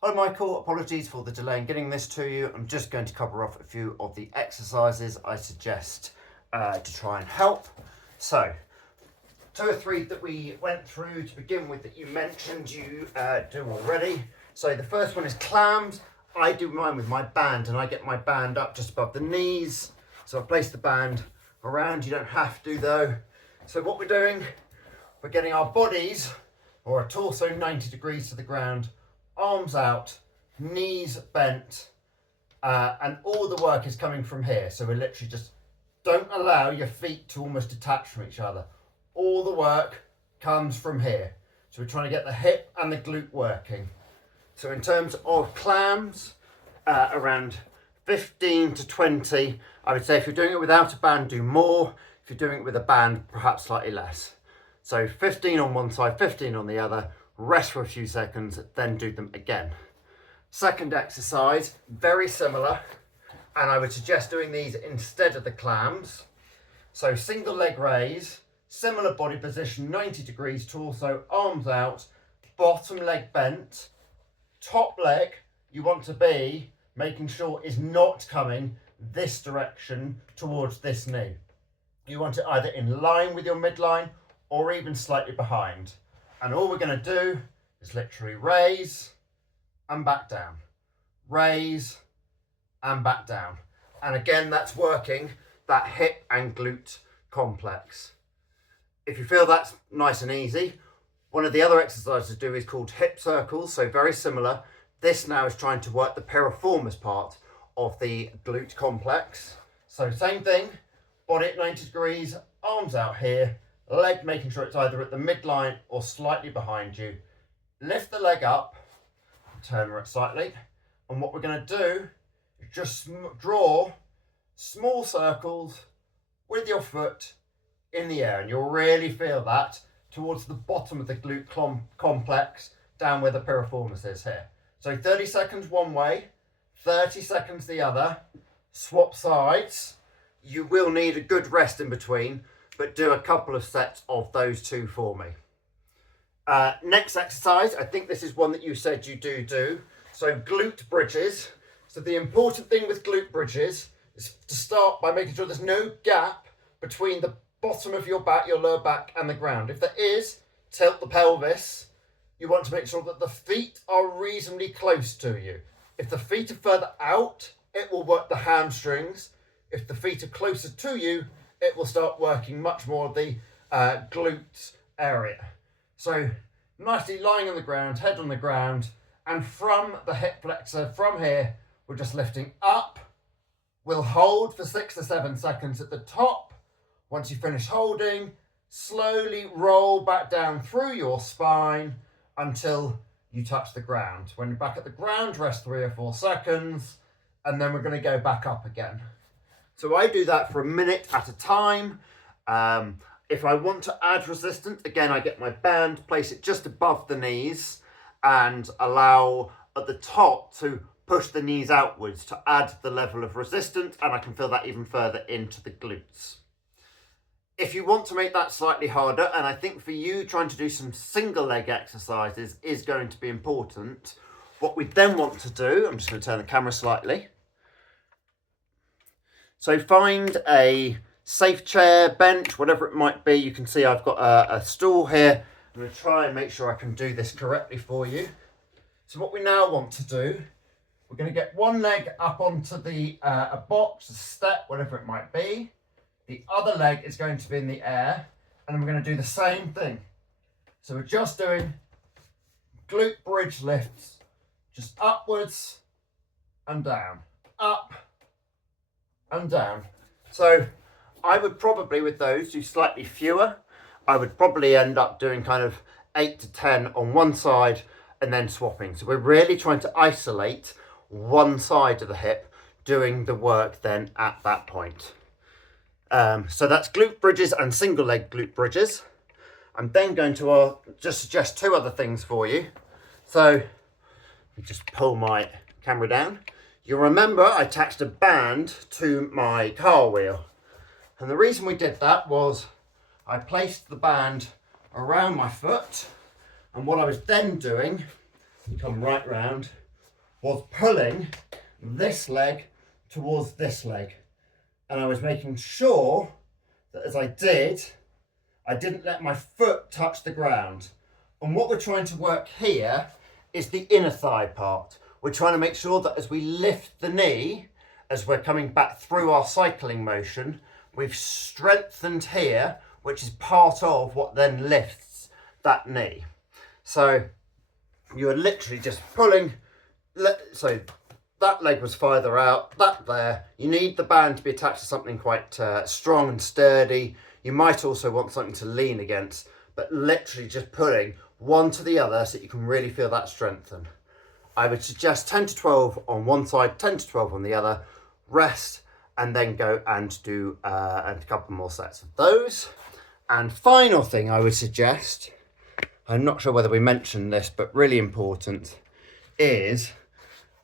Hi Michael, apologies for the delay in getting this to you. I'm just going to cover off a few of the exercises I suggest to try and help. So, 2 or 3 that we went through to begin with that you mentioned you do already. So the first one is clams. I do mine with my band, and I get my band up just above the knees. So I place the band around, you don't have to though. So what we're doing, we're getting our bodies or our torso 90 degrees to the ground, arms out, knees bent, and all the work is coming from here. So we're literally just, don't allow your feet to almost detach from each other. All the work comes from here. So we're trying to get the hip and the glute working. So in terms of clams, around 15 to 20. I would say if you're doing it without a band, do more. If you're doing it with a band, perhaps slightly less. So 15 on one side, 15 on the other, rest for a few seconds, then do them again. Second exercise, very similar, and I would suggest doing these instead of the clams. So single leg raise, similar body position, 90 degrees torso, arms out, bottom leg bent, top leg you want to be making sure is not coming this direction towards this knee. You want it either in line with your midline or even slightly behind. And all we're going to do is literally raise and back down, raise and back down. And again, that's working that hip and glute complex. If you feel that's nice and easy, one of the other exercises to do is called hip circles. So very similar. This now is trying to work the piriformis part of the glute complex. So same thing, body at 90 degrees, arms out here, leg making sure it's either at the midline or slightly behind you. Lift the leg up, turn it slightly, and what we're going to do is just draw small circles with your foot in the air, and you'll really feel that towards the bottom of the glute complex, down where the piriformis is here. So 30 seconds one way, 30 seconds the other, swap sides. You will need a good rest in between, but do a couple of sets of those two for me. Next exercise, I think this is one that you said you do. So glute bridges. So the important thing with glute bridges is to start by making sure there's no gap between the bottom of your back, your lower back, and the ground. If there is, tilt the pelvis. You want to make sure that the feet are reasonably close to you. If the feet are further out, it will work the hamstrings. If the feet are closer to you, it will start working much more of the glutes area. So nicely lying on the ground, head on the ground, and from the hip flexor, from here, we're just lifting up. We'll hold for 6 to 7 seconds at the top. Once you finish holding, slowly roll back down through your spine until you touch the ground. When you're back at the ground, rest 3 or 4 seconds, and then we're going to go back up again. So I do that for a minute at a time. If I want to add resistance, again, I get my band, place it just above the knees, and allow at the top to push the knees outwards to add the level of resistance, and I can feel that even further into the glutes. If you want to make that slightly harder, and I think for you trying to do some single leg exercises is going to be important, what we then want to do, I'm just going to turn the camera slightly. So find a safe chair, bench, whatever it might be. You can see I've got a stool here. I'm going to try and make sure I can do this correctly for you. So what we now want to do, we're going to get one leg up onto the a box, a step, whatever it might be. The other leg is going to be in the air, and then we're going to do the same thing. So we're just doing glute bridge lifts, just upwards and down, up and down. So I would probably, with those, do slightly fewer. I would probably end up doing kind of 8 to 10 on one side and then swapping. So we're really trying to isolate one side of the hip, doing the work then at that point. So that's glute bridges and single leg glute bridges. I'm then going to just suggest 2 other things for you. So let me just pull my camera down. You'll remember I attached a band to my car wheel. And the reason we did that was I placed the band around my foot. And what I was then doing, come right round, was pulling this leg towards this leg. And I was making sure that as I did, I didn't let my foot touch the ground. And what we're trying to work here is the inner thigh part. We're trying to make sure that as we lift the knee, as we're coming back through our cycling motion, we've strengthened here, which is part of what then lifts that knee. So you are literally just pulling, so that leg was further out, that there. You need the band to be attached to something quite strong and sturdy. You might also want something to lean against, but literally just pulling one to the other so that you can really feel that strengthen. I would suggest 10 to 12 on one side, 10 to 12 on the other, rest, and then go and do a couple more sets of those. And final thing I would suggest, I'm not sure whether we mentioned this, but really important, is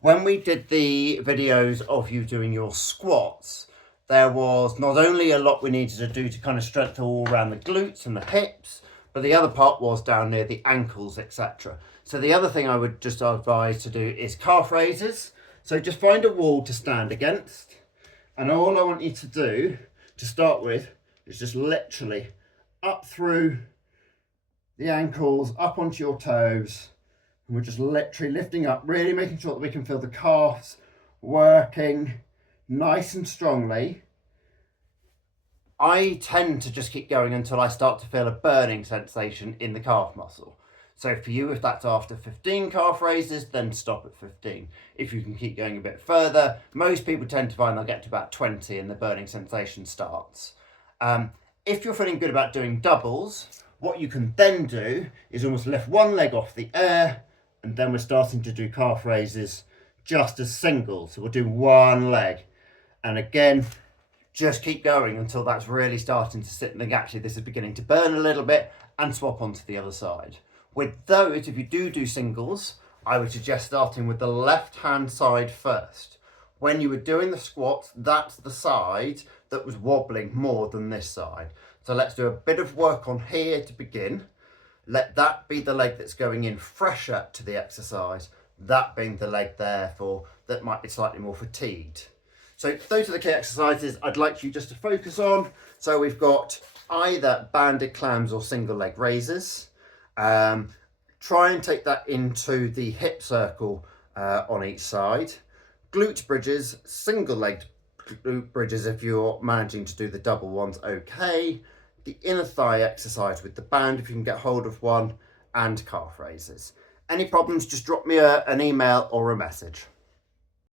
when we did the videos of you doing your squats, there was not only a lot we needed to do to kind of strengthen all around the glutes and the hips, but the other part was down near the ankles, etc. So the other thing I would just advise to do is calf raises. So just find a wall to stand against. And all I want you to do to start with is just literally up through the ankles, up onto your toes. And we're just literally lifting up, really making sure that we can feel the calves working nice and strongly. I tend to just keep going until I start to feel a burning sensation in the calf muscle. So for you, if that's after 15 calf raises, then stop at 15. If you can keep going a bit further, most people tend to find they'll get to about 20 and the burning sensation starts. If you're feeling good about doing doubles, what you can then do is almost lift one leg off the air, and then we're starting to do calf raises just as singles. So we'll do one leg. And again, just keep going until that's really starting to sit and think, actually, this is beginning to burn a little bit, and swap onto the other side. With those, if you do singles, I would suggest starting with the left-hand side first. When you were doing the squats, that's the side that was wobbling more than this side. So let's do a bit of work on here to begin. Let that be the leg that's going in fresher to the exercise, that being the leg therefore that might be slightly more fatigued. So those are the key exercises I'd like you just to focus on. So we've got either banded clams or single leg raises. Try and take that into the hip circle on each side. Glute bridges, single legged glute bridges if you're managing to do the double ones, okay. The inner thigh exercise with the band if you can get hold of one, and calf raises. Any problems, just drop me an email or a message.